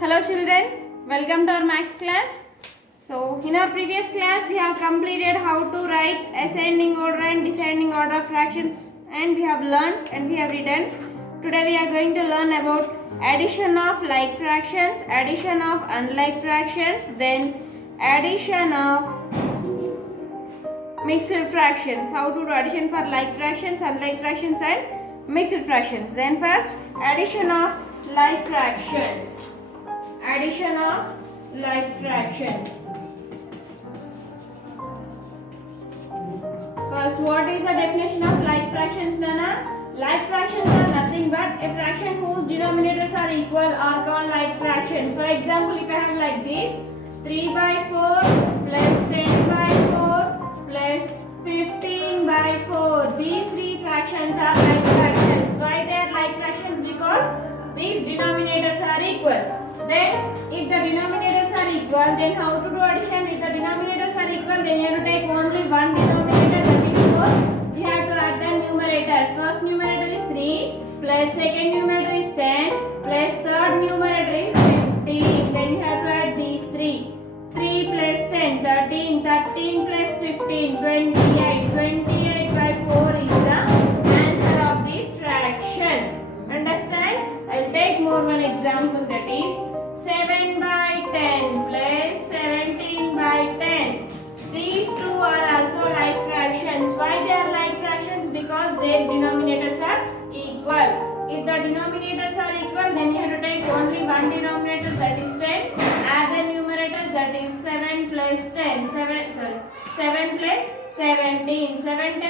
Hello children, welcome to our maths class. So in our previous class we have completed how to write ascending order and descending order fractions, and we have learned and we have written. Today we are going to learn about addition of like fractions, addition of unlike fractions, then addition of mixed fractions. How to do addition for like fractions, unlike fractions and mixed fractions. Then first addition of like fractions. Addition of like fractions. First, what is the definition of like fractions, Nana? Like fractions are nothing but a fraction whose denominators are equal are called like fractions. For example, if I have like this 3 by 4 plus 10 by 4 plus 15 by 4. These three fractions are like fractions. Why they are like fractions? Because these denominators are equal. Then if the denominators are equal, then how to do addition? If the denominators are equal, then you have to take only one denominator, that is 4. We have to add the numerators. First numerator is 3 plus second numerator is 10 plus third numerator is 15. Then you have to add these 3. 3 plus 10, 13, 13 plus 15, 28. 28 by 4 is the answer of this fraction. Understand? I will take more one example, that is 7 by 10 plus 17 by 10. These two are also like fractions. Why they are like fractions? Because their denominators are equal. If the denominators are equal, then you have to take only one denominator, that is 10. Add the numerator, that is 7 plus 10. 7 plus 17. 7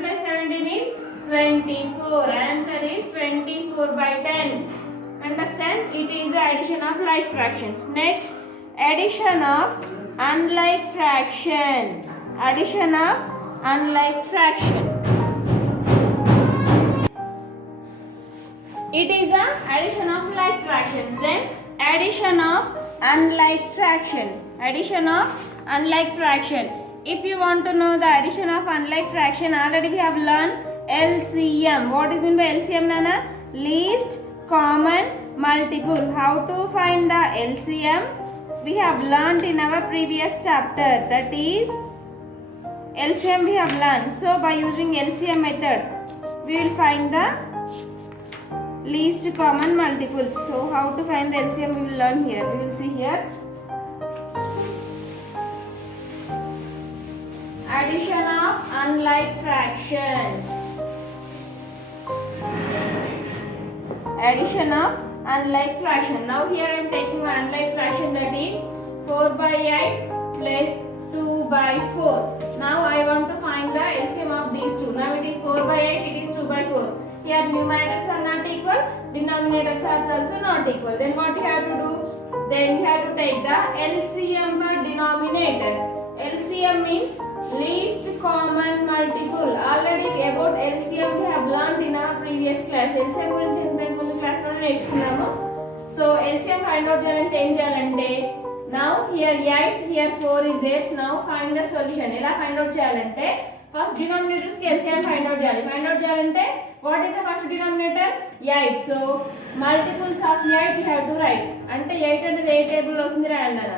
plus 17 is 24. Answer is 24 by 10. Understand? It is the addition of like fractions. Next, addition of unlike fraction. Addition of unlike fraction. It is a addition of like fractions. Then addition of unlike fraction. Addition of unlike fraction. If you want to know the addition of unlike fraction, already we have learned LCM. What is meant by LCM, Nana? Least common multiple. How to find the LCM? We have learned in our previous chapter, that is LCM we have learned. So by using LCM method we will find the least common multiples. So how to find the LCM we will learn here. We will see here. Addition of unlike fractions. Addition of unlike fraction. Now here I am taking one unlike fraction, that is 4 by 8 plus 2 by 4. Now I want to find the LCM of these two. Now it is 4 by 8, it is 2 by 4. Here numerators are not equal, denominators are also not equal. Then what you have to do? Then you have to take the LCM for denominators. LCM means least common multiple. Already about LCM we have learned in our previous class. LCM గురించి ఇంతకు ముందు class లో నేర్చుకున్నాము. So LCM find out చేయాలంటే ఏం చేయాలంటే, now here 8, here 4 is there. Now find the solution. ఎలా find out చేయాలంటే, first denominators కి LCM find out చేయాలి. Find out చేయాలంటే what is the first denominator? 8. So multiples of 8 you have to write. అంటే 8 అనేది ఏ టేబుల్ లో వస్తుంది రాయండి అన్న.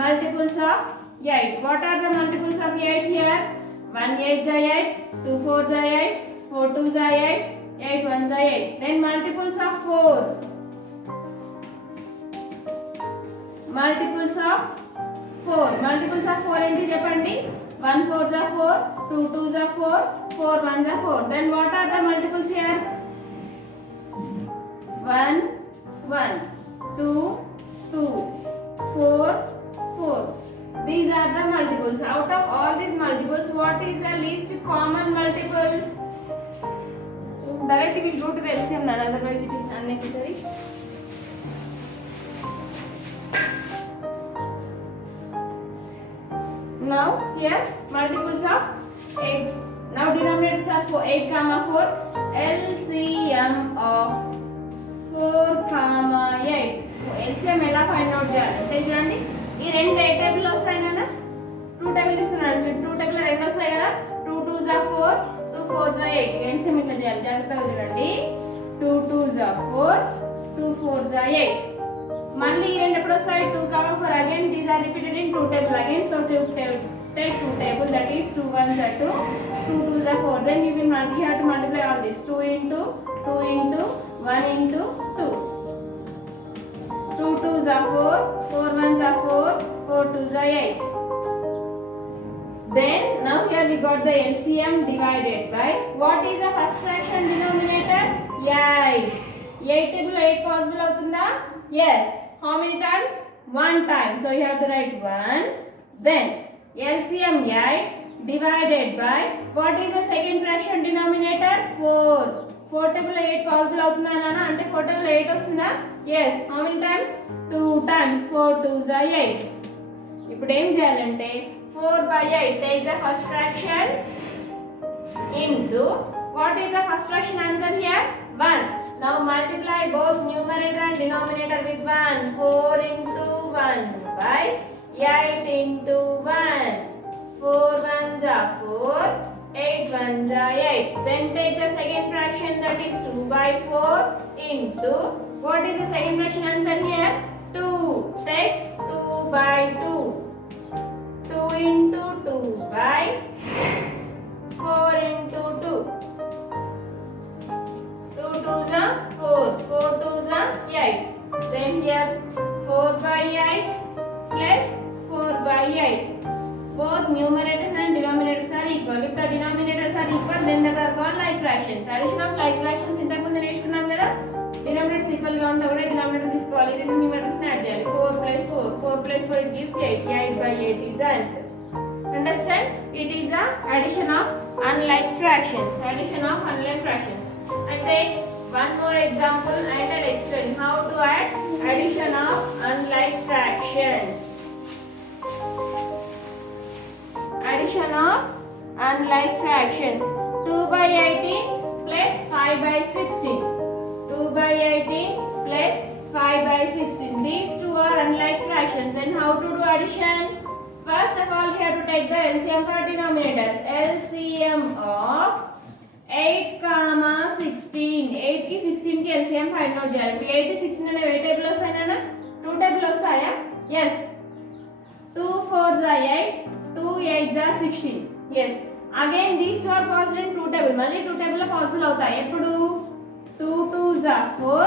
Multiples of 8. What are the multiples of 8 here? 1 8 is 8, 2 4 is 8, 4 2 is 8, 8 1 is 8. Then multiples of 4. Multiples of 4. Multiples of 4 ఏంటి చెప్పండి? 1 4 is 4, 2 2 is 4, 4 1 is 4. Then what are the multiples here? 1 1, 2 2, 4 4. These are the multiples. Out of all these multiples, what is the least common multiple? Directly we will go to the LCM, otherwise it is unnecessary. Now here multiples of 8. Now denominators are 8 comma 4. LCM of 4 comma 8. LCM ఎలా find out చేయాలంటే చూడండి, ఈ రెండు ఏ table వస్తాయి కదా, 2 table తీసుకున్నాను. 2 table రెండు వస్తాయి కదా, 2 2 is 4, 2 4 is 8. LCM ఇట్లా చేయాలి, జాగ్రత్తగా చూడండి. 2 2 is 4, 2 4 is 8. మళ్ళీ ఈ రెండు ఎప్పుడు వస్తాయి 2, 4 again these are repeated in 2 table again, so take 2 table, that is 2 1s are 2, 2 2s are 4, then you have to multiply all this 2 into 1 into 2, 2 2s are 4, 4 1s are 4, 4 2s are 8. Then now here we got the LCM divided by what is the first fraction denominator? 8. 8 table 8 possible avutunda? Yes. How many times? 1 time. So you have to write 1. Then LCM 8 divided by what is the second fraction denominator? 4. 4 table 8 possible avutunda nana, ante 4 table 8 ostunda? Yes. How many times? 2 times. 4 2s are 8. ఇప్పుడు ఏం చేయాలంటే 4 by 8 take the first fraction into what is the first fraction answer here? 1. Now multiply both numerator and denominator with 1. 4 into 1 by 8 into 1. 4 1s are 4, 8 1s are 8. Then take the second fraction, that is 2 by 4 into what is the second fraction answer here? 2. Take 2 by 2. 2 into 2 by 4 into 2. 2 2s are 4, 4 2s are 8. Then here 4 by 8 plus 4 by 8. Both numerators and denominators are equal. If the denominators are equal, then that are called like fractions. Addition of like fractions ఇంతకు ముందు నేర్చుకున్నాం కదా. Denominators equal గా ఉంటే ఒకటే denominator తీసుకోవాలి. రెండు numerators ని యాడ్ చేయాలి. 4 plus 4, 4 plus 4 it gives 8. 8 by 8 is the answer. Understand? It is a addition of unlike fractions. Addition of unlike fractions. And take one more example and I'll explain how to add addition of unlike fractions. Addition of unlike fractions. 2 by 18 plus 5 by 16. 2 by 18 plus 5 by 16. These two are unlike fractions. Then how to do addition? First of all, we have to take the LCM for denominators. LCM of 8 comma 16. 8 ki 16 ki LCM find out చేయాలి. 8 ki 16 అనే ఏ table వస్తాయనా? 2 table వస్తాయా? Yes. 2 4s are 8, 2 8s are 16. Yes. Again these two are possible in 2 table. మళ్ళీ 2 table లో possible అవుతాయి. ఎప్పుడు 2 2s are 4,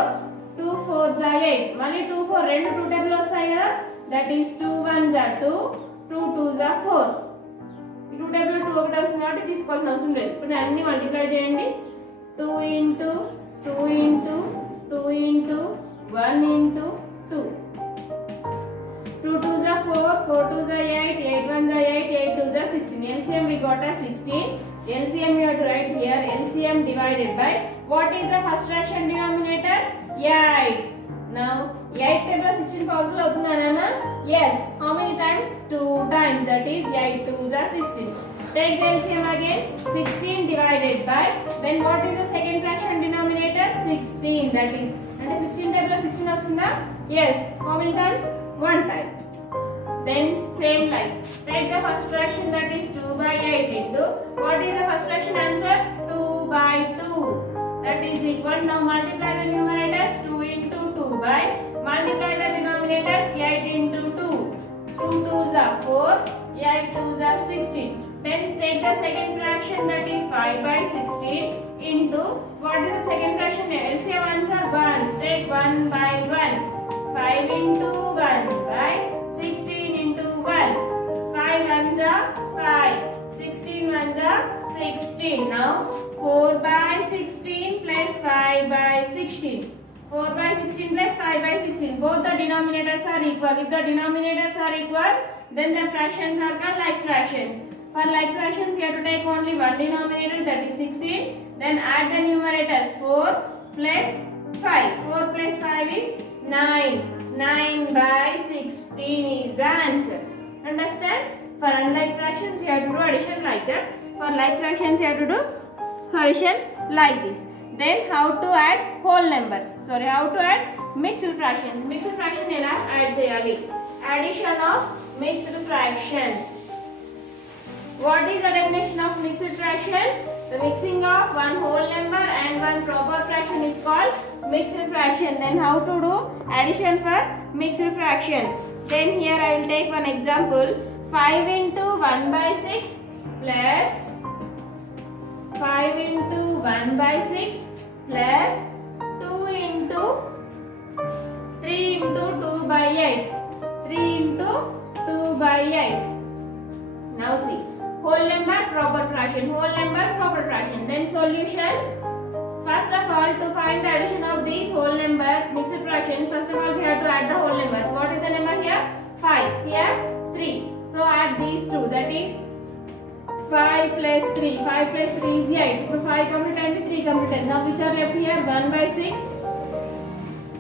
2 4s are 8. మళ్ళీ 2 4 రెండు 2 table వస్తాయి కదా? That is 2 1s are 2, 2 2s are 4. 2 table 2 ఒకటి వస్తుంది కాబట్టి తీసుకోవాల్సిన అవసరం లేదు. ఇప్పుడు అన్ని మల్టిప్లై చేయండి. 2 into 2 into 2 into 1 into 2. 2 2s are 4, 4 2s are 8, 8 1s are 8, 8 2s are 16. LCM we got as 16. LCM you have to write here. LCM divided by what is the first fraction denominator? 8. Now 8 table 16 possible avutunda nana? Yes. How many times? 2 times. That is 8 2s are 16. Take the LCM again. 16 divided by, then what is the second fraction denominator? 16. That is, and 16 table 16 vastunda? Yes. How many times? 1 time. Then same like take the first fraction, that is 2 by 8 into what is the first fraction answer? 2 by 2. That is equal. Now multiply the numerators. 2 into 2 by, multiply the denominators. 8 into 2. 2 2s are 4, 8 2s are 16. Then take the second fraction, that is 5 by 16 into what is the second fraction? LCM answer 1. Take 1 by 1. 5 into 1 by 16 into 1. 5 ones are 5. 16 ones are 16. Now 4 by 16 plus 5 by 16. 4 by 16 plus 5 by 16. Both the denominators are equal. If the denominators are equal, then the fractions are called like fractions. For like fractions, you have to take only one denominator, that is 16. Then add the numerators. 4 plus 5. 4 plus 5 is 9. 9 by 16 is the answer. Understand? For unlike fractions, you have to do addition like that. For like fractions, you have to do addition like this. Then how to add whole numbers? Sorry, how to add mixed fractions. Mixed fraction ela add cheyali. Addition of mixed fractions. What is the definition of mixed fraction? The mixing of one whole number and one proper fraction is called mixed fraction. Then how to do addition for mixed fraction? Then here I will take one example. 5 into 1 by 6 plus 5 into 1 by 6 plus 2 into 3 into 2 by 8. 3 into 2 by 8. Now see, whole number, proper fraction, whole number, proper fraction. Then solution. First of all, to find the addition of these whole numbers, mixed fractions, first of all we have to add the whole numbers. What is the number here? 5. Here 3. So add these two, that is 5 plus 3. 5 plus 3 is 8. 5 complete and 3 complete. Now which are left here? 1 by 6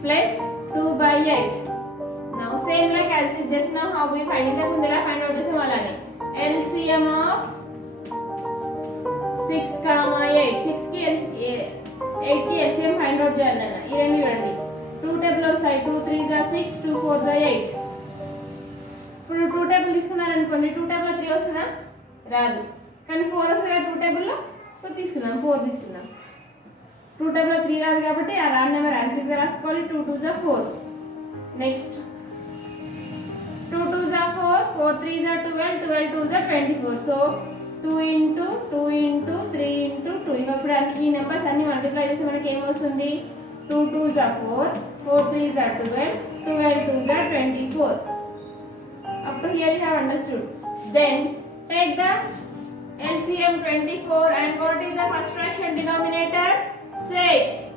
plus 2 by 8. Now same like as just now how we find it. Find out this one. LCM of 6 comma 8. 6 ki 8 ki LCM find out చేయాలన్న. ఈ రెండు చూడండి. 2 table వస్తాయి. 2 3s are 6, 2 4s are 8. ఇప్పుడు 2 table తీసుకున్నాను అనుకోండి. 2 table 3 వస్తుందా? రాదు. కానీ 4 వస్తుంది కదా 2 టేబుల్ లో. సో తీసుకున్నాం 4 తీసుకున్నాం. 2 టేబుల్ 3 రాదు కాబట్టి ఆ రాడ్ నెంబర్ యాజ్ గా రాసుకోవాలి. 2 2s are 4. Next 2 2s are 4, 4 3s are 12, 12 2s are 24. So 2 into 2 into 3 into 2. ఇప్పుడు ఈ నెంబర్స్ అన్ని మల్టిప్లై చేస్తే మనకి ఏం వస్తుంది? 2 2s are 4, 4 3s are 12, 12 2s are 24. Up to here you have understood. Then take the LCM 24 and what is the first fraction denominator? 6.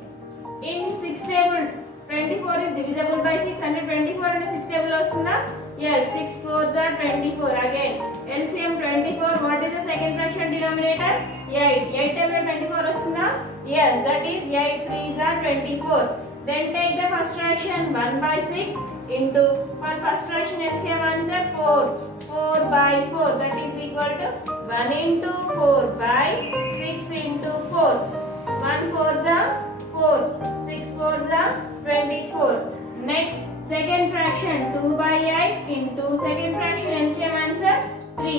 In 6 table 24 is divisible by 6 and 24 in 6 table వస్తుందా? Yes, 6 4s are 24. Again, LCM 24. What is the second fraction denominator? 8. 8 table 24 vastunda? Yes, that is 8 3s are 24. Then take the first fraction 1 by 6 into, for first fraction LCM answer 4. 4 by 4, that is equal to 1 into 4 by 6 into 4. 1 4s are 4. 6 4s are 24. Next, second fraction 2 by 8 into second fraction LCM answer 3.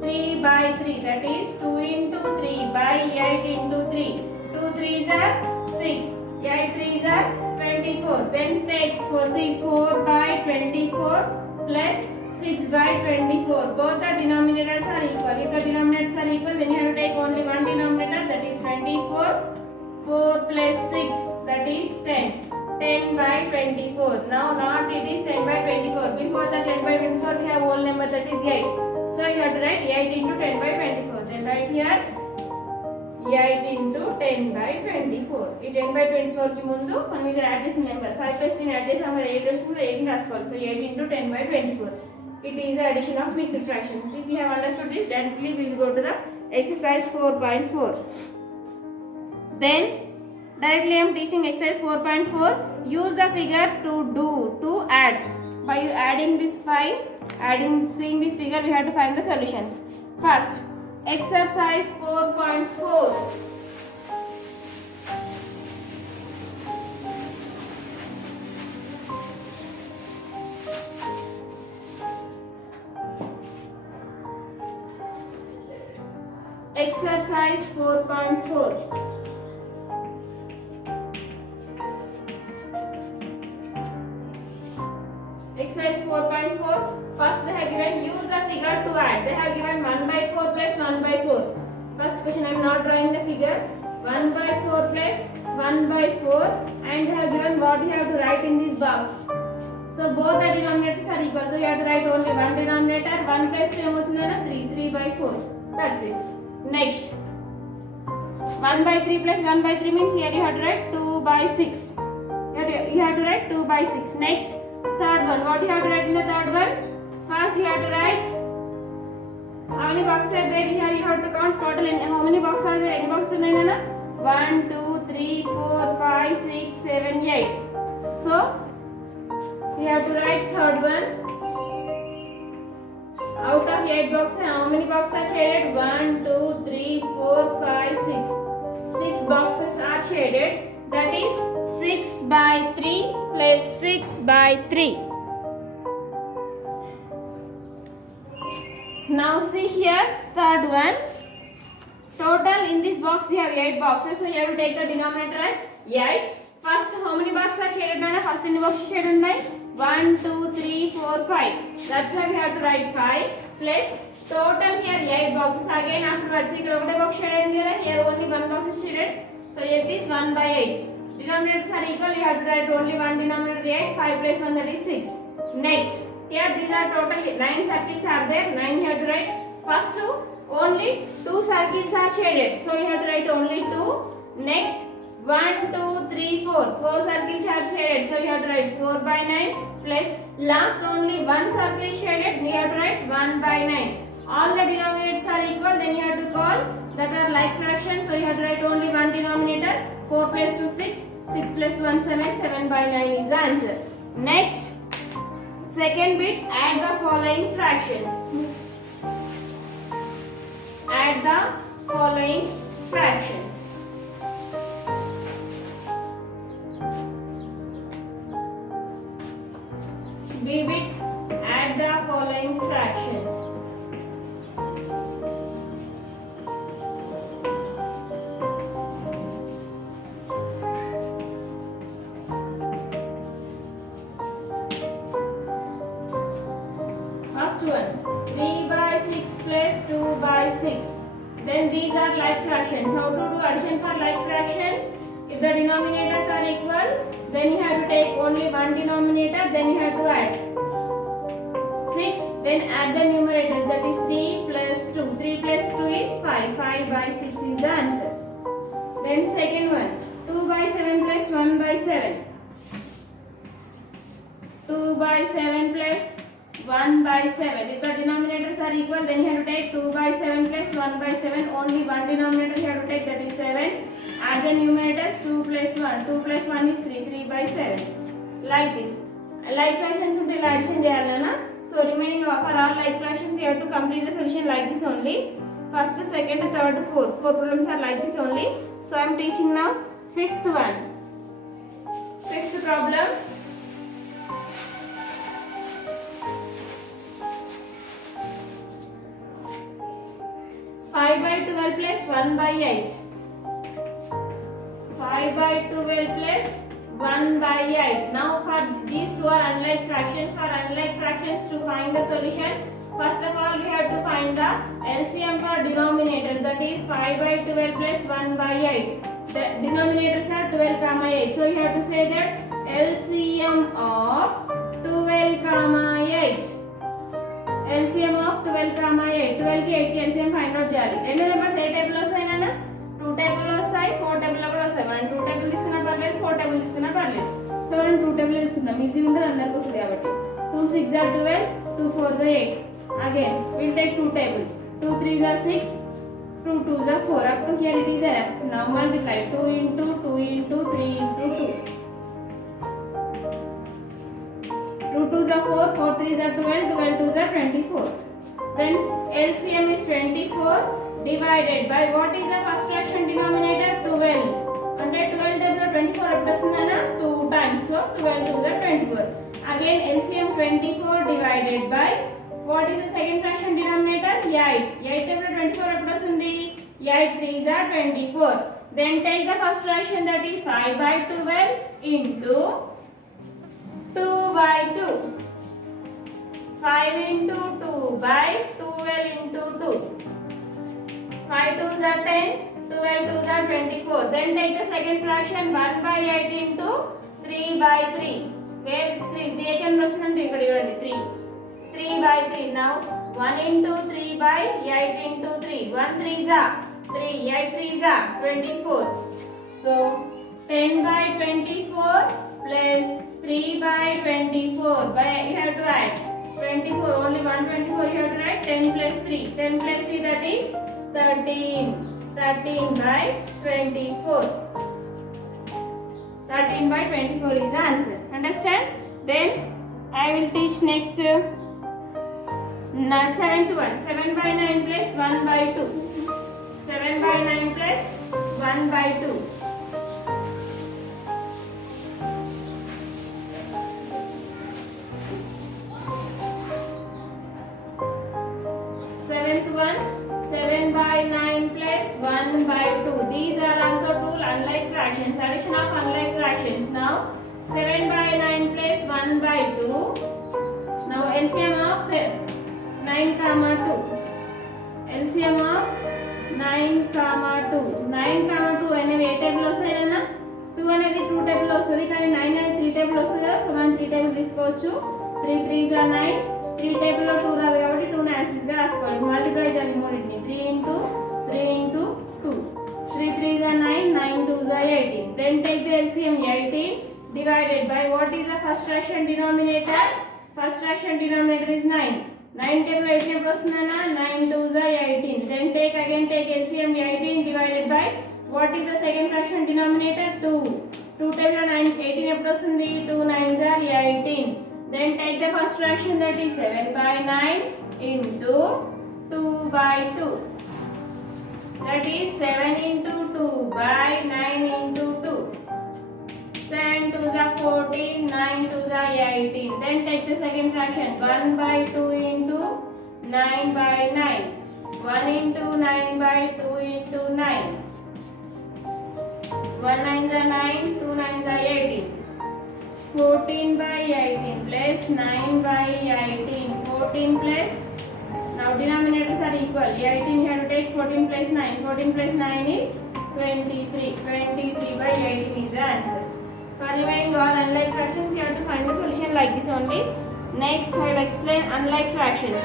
3 by 3, that is 2 into 3 by 8 into 3. 2 3s are 6. 8 3s are 24. Then take 4 by 24 plus 6 by 24. Both the denominators are equal. If the denominators are equal, then you have to take only one denominator, that is 24. 4 plus 6, that is 10. 10 by 24. Now not it is 10 by 24. Before the 10 by 24 we have whole number, that is 8. So you have to write 8 into 10 by 24. Then write here 8 into 10 by 24. ఈ 10 by 24 కి ముందు మనం ఇక్కడ add చేసిన number 5 plus 3 add చేసాం మరి 8 వస్తుంది 8 ని రాసుకోవాలి. So 8 into 10 by 24. It is the addition of mixed fractions. If you have understood this, directly we will go to the exercise 4.4. Then directly I am teaching exercise 4.4. Use the figure to add. By adding this 5, seeing this figure, we have to find the solutions. First, exercise 4.4. Exercise 4.4. Exercise 4.4. First they have given use the figure to add. They have given 1 by 4 plus 1 by 4. First question I am not drawing the figure. 1 by 4 plus 1 by 4 and they have given what you have to write in this box. So both the denominators are equal. So you have to write only one denominator. 1 plus 2 emotundana 3. 3 by 4. That's it. Next. 1 by 3 plus 1 by 3 means here you have to write 2 by 6. You have to write 2 by 6. Next. Third one, what you have to write in the third one? First you have to write how many boxes are there here, you have to count total and how many boxes are there, any boxes are there? 1 2 3 4 5 6 7 8. So you have to write third one. Out of 8 boxes, how many boxes are shaded? 1 2 3 4 5 6. 6 boxes are shaded, that is 6 by 3 plus 6 by 3. Now see here third one. Total in this box we have 8 boxes, so you have to take the denominator as 8. First, how many boxes are shaded? Nana, first in the box shaded 9. 1, 2, 3, 4, 5. That's why we have to write 5 plus total here 8 boxes. Again afterwards, here one box shaded here only one box is shaded. So here it is 1 by 8. Denominators are equal. You have to write only one denominator 8. 5 plus 1 that is 6. Next, here these are total 9 circles are there. 9 you have to write. First two only 2 circles are shaded. So you have to write only 2. Next 1, 2, 3, 4. 4 circles are shaded. So you have to write 4 by 9 plus last only 1 circle is shaded. We have to write 1 by 9. All the denominators are equal. Then you have to call that are like fractions. So you have to write only one denominator. 4 plus 2 6. 6 plus 1 7. 7 by 9 is the answer. Next, second bit, add the following fractions. Add the following fractions. B bit, add the following fractions. First one, 3 by 6 plus 2 by 6. Then these are like fractions. How to do addition for like fractions? If the denominators are equal, then you have to take only one denominator, then you have to add 6, then add the numerators, that is 3 plus 2. 3 plus 2 is 5. 5 by 6 is the answer. Then second one, 2 by 7 plus 1 by 7. 2 by 7 plus 1 by 7. If the denominators are equal, then you have to take 2 by 7 plus 1 by 7. Only one denominator you have to take, that is 7. Add the numerators, 2 plus 1. 2 plus 1 is 3. 3 by 7. Like this. Like fractions would be addition cheyalana. So remaining for all like fractions you have to complete the solution like this only. First, second, third, fourth. 4 problems are like this only. So I am teaching now fifth one. Fifth problem. By 12 plus 1 by 8. 5 by 12 plus 1 by 8. Now for these two are unlike fractions. For unlike fractions, to find the solution, first of all we have to find the LCM for denominators, that is 5 by 12 plus 1 by 8. The denominators are 12 comma 8. So you have to say that LCM of 12 comma 8. LCM of 12 comma 8. 12 की 8 की LCM find out చేయాలి. రెండు numbers ఏ table వస్తాయి నాన్న? 2 table వస్తాయి, 4 table కూడా వస్తాయి. మనం 2 టేబుల్ తీసుకున్నా పర్లేదు, 4 టేబుల్ తీసుకున్నా పర్లేదు. సో మనం 2 టేబుల్ తీసుకుందాం, ఈజీ ఉంటుంది, అందరికి వస్తుంది కాబట్టి. 2 6 are 12, 2 4 are 8. Again we'll take 2 table. 2 3 are 6, 2 2 are 4. Up to here it is enough. Now multiply 2 into 2 into 3 into 2. 2 2s are 4, 4 3s are 12, 12 2s are 24. Then LCM is 24 divided by what is the first fraction denominator? 12. అంటే 12 table 24 ఎప్పుడు వస్తుందన్నా 2 times. So 12 2s are 24. Again LCM 24 divided by what is the second fraction denominator? 8. 8 table 24 ఎప్పుడు వస్తుంది? 8 3s are 24. Then take the first fraction, that is 5 by 12 into 2 by 2. 5 into 2 by 12 into 2. 5 2s are 10, 12 2s are 24. Then take the second fraction, 1 by 8 into 3 by 3. Where is 3? 3 ఎక్కడ వచ్చిందంటే ఇక్కడ ఇవ్వండి 3. 3 by 3. Now 1 into 3 by 8 into 3. 1 3s are 3, 8 3s are 24. So 10 by 24 plus 3 by 24. By you have to add 24. Only 124 you have to write. 10 plus 3. 10 plus 3, that is 13. 13 by 24. 13 by 24 is the answer. Understand? Then I will teach next seventh one. 7 by 9 plus 1 by 2. 7 by 9 plus 1 by 2. Seventh one, 7 by by 9 plus 1 by 2. These are also two unlike fractions. Addition of unlike fractions. Now 7 by 9 plus 1 by 2. Now LCM of 9 comma 2. LCM of 9 comma 2. 9 comma 2 అనేవి ఏ table వస్తాయన్నా 2 అనేది 2 table వస్తుంది కానీ 9 అనేది 3 table వస్తుంది కదా. So మనం 3 table తీసుకోవచ్చు. 3 3s are 9. 3 table లో 2 రాదు కాబట్టి 2 ని యాసిడ్ గా రాసుకోవాలి. మల్టిప్లై చేయాలి మూడింటిని. 3 into 3 into 2. 3 3s are 9. 9 2s are 18. Then take the LCM. 18 divided by what is the first fraction denominator? First fraction denominator is 9. 9 table 18 ఎప్పుడు వస్తుందన్నా 9 2s are 18. Then take LCM. 18 divided by what is the second fraction denominator? 2. 2 table 9 18 ఎప్పుడు వస్తుంది 2 9s are 18. Then take the first fraction, that is 7 by 9 into 2 by 2. That is 7 into 2 by 9 into 2. 7 2s are 14, 9 2s are 18. Then take the second fraction, 1 by 2 into 9 by 9. 1 into 9 by 2 into 9. 1 9s are 9, 2 9s are 18. 14 by 18 plus 9 by 18. 14 plus, now denominators are equal. 18 you have to take 14 plus 9. 14 plus 9 is 23. 23 by 18 is the answer. For remaining all unlike fractions, you have to find the solution like this only. Next, I will explain unlike fractions.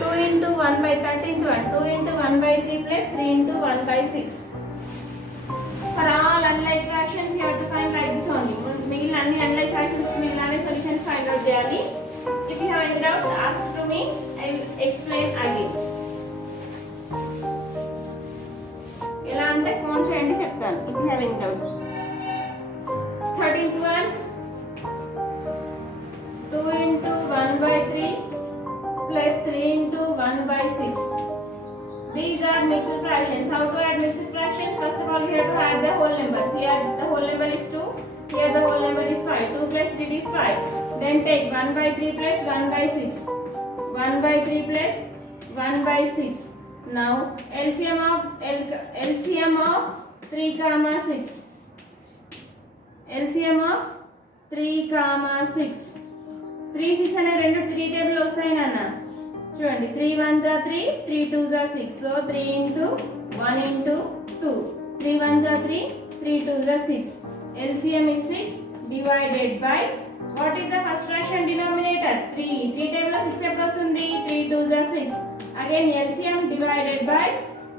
2 into 1 by 13th one. 2 into 1 by 3 plus 3 into 1 by 6. For all unlike fractions, you have to find like this only. మిగిలిన అన్ని unlike fractions మిగిలిన solutions find out చేయాలి. If you have any doubts, ask to me. I will explain again. ఎలా అంటే phone చేయండి చెప్తాను. If you have any doubts. 13th one. 2 into 1 by 3 plus 3 into 1 by 6. These are mixed fractions. How to add mixed fractions? First of all, you have to add the whole numbers. Here the whole number is 2. Here the whole number is 5. 2 plus 3 is 5. Then take 1 by 3 plus 1 by 6. 1 by 3 plus 1 by 6. Now LCM of 3 comma 6. LCM of 3 comma 6. 3 6 అనే రెండు 3 table వస్తాయి నాన్న. చూడండి 3 1s are 3, 3 2s are 6. So 3 into 1 into 2. 3 1s are 3, 3 2s are 6. LCM is 6 divided by what is the first fraction denominator? 3. 3 table of 6 ఎప్పుడు వస్తుంది 3 2s are 6. Again LCM divided by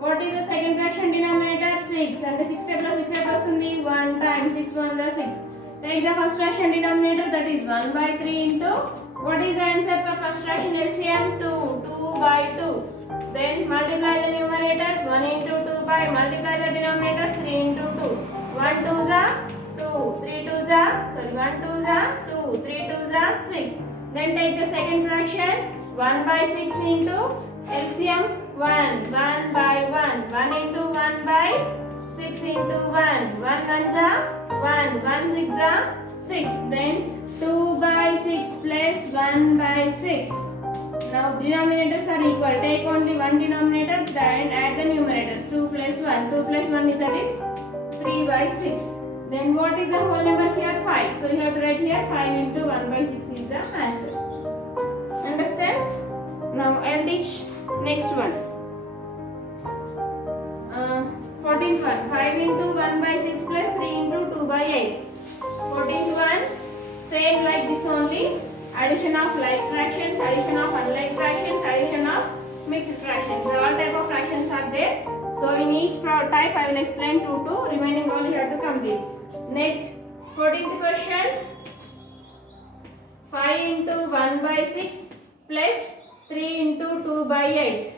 what is the second fraction denominator? 6. And the 6 table of 6 ఎప్పుడు వస్తుంది 1 times 6 1s are 6. Take the first fraction denominator, that is 1 by 3 into what is the answer for first fraction LCM? 2. 2 by 2. Then multiply the numerators. 1 into 2 by multiply the denominators. 3 into 2. 1 2s are 2. 3 2s are 1 2s are 2. 3 2s are 6. Then take the second fraction. 1 by 6 into LCM 1. 1 by 1. 1 into 1 by 6 into 1. 1 1s are 1. 1 6s are 6. Then 2 by 6 plus 1 by 6. Now denominators are equal. Take only one denominator and add the numerators. 2 plus 1. 2 plus 1 is, that is 3 by 6. Then what is the whole number here? 5. So you have to write here 5 into 1 by 6 is the answer. Understand? Now I'll teach next one. 14th one. 5 into 1 by 6 plus 3 into 2 by 8. 14th one. Same like this only. Addition of like fractions, addition of unlike fractions, addition of mixed fractions. All type of fractions are there. So in each type I will explain 2 to remaining all you have to complete. Next 14th question. 5 into 1 by 6 plus 3 into 2 by 8.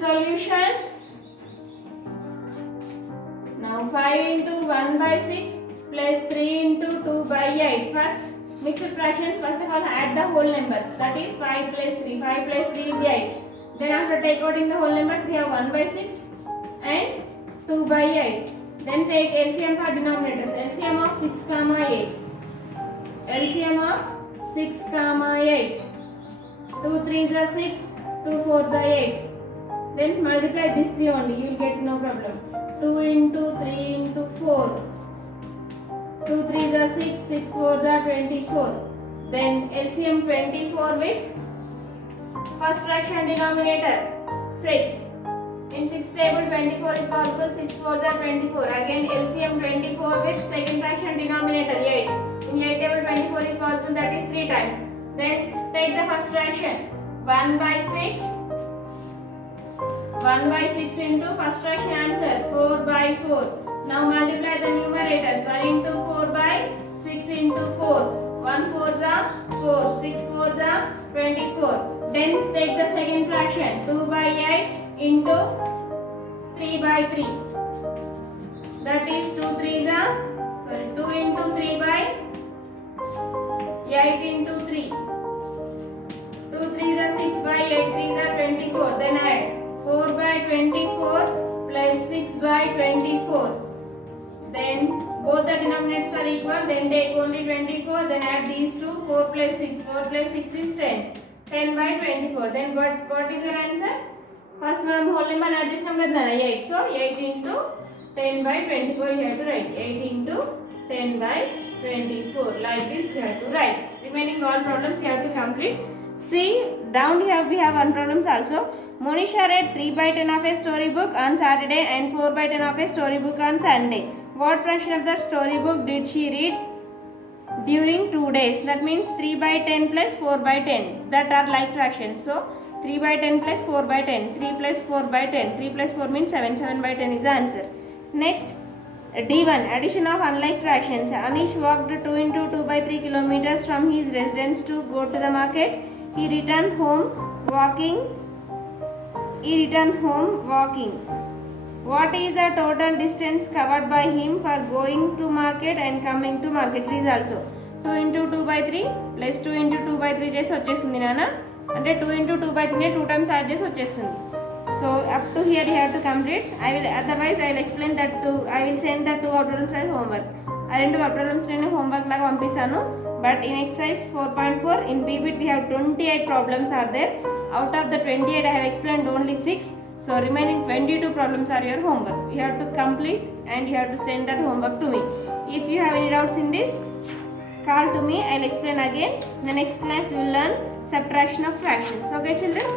Solution. Now 5 into 1 by 6 plus 3 into 2 by 8. First mixed fractions, first of all add the whole numbers. That is 5 plus 3. 5 plus 3 is 8. Then after take out in the whole numbers we have 1 by 6 and 2 by 8. Then take LCM for denominators. LCM of 6 comma 8. LCM of 6 comma 8. 2 3s are 6, 2 4s are 8. Then multiply this 3 only, you will get no problem. 2 into 3 into 4. 2 3s are 6, 6 4s are 24. Then LCM 24 with first fraction denominator 6. In 6 table 24 is possible, 6 4s are 24. Again LCM 24 with second fraction denominator 8. In 8 table 24 is possible, that is 3 times. Then take the first fraction 1 by 6. 1 by 6 into first fraction answer 4 by 4. Now multiply the numerators 1 into 4 by 6 into 4. 1 4s are 4, 6 4s are 24. Then take the second fraction 2 by 8 into 3 by 3. That is 2 3s are 2 into 3 by 8 into 3. 2 3s are 6 by 8 3s are 24. Then add 4 by 24 plus 6 by 24. Then both the denominators are equal. Then take only 24. Then add these two. 4 plus 6. 4 plus 6 is 10. 10 by 24. Then what is your answer? First we whole number add this number 8. So 8 into 10 by 24 you have to write. 8 into 10 by 24. Like this you have to write. Remaining all problems you have to complete. See, down here we have one problems also. Monisha read 3 by 10 of a storybook on Saturday and 4 by 10 of a storybook on Sunday. What fraction of the storybook did she read during 2 days? That means 3 by 10 plus 4 by 10. That are like fractions. So 3 by 10 plus 4 by 10. 3 plus 4 by 10. 3 plus 4 means 7. 7 by 10 is the answer. Next, D1. Addition of unlike fractions. Anish walked 2 into 2 by 3 kilometers from his residence to go to the market. He returned home walking. What is the total distance covered by him for going to market and coming to market? It is also 2 into 2 by 3 plus 2 into 2 by 3 చేసి వచ్చేస్తుంది నాన్న. అంటే 2 into 2 by 3 2 times add చేసి వచ్చేస్తుంది. So up to here you have to complete. Otherwise I will explain that I will send the 2 problems as homework. ఆ రెండు problems నేను homework లాగా పంపిస్తాను. But in exercise 4.4 in B-bit we have 28 problems are there. Out of the 28 I have explained only 6. So remaining 22 problems are your homework. You have to complete and you have to send that homework to me. If you have any doubts in this, call to me. I will explain again. The next class we will learn subtraction of fractions. Okay children?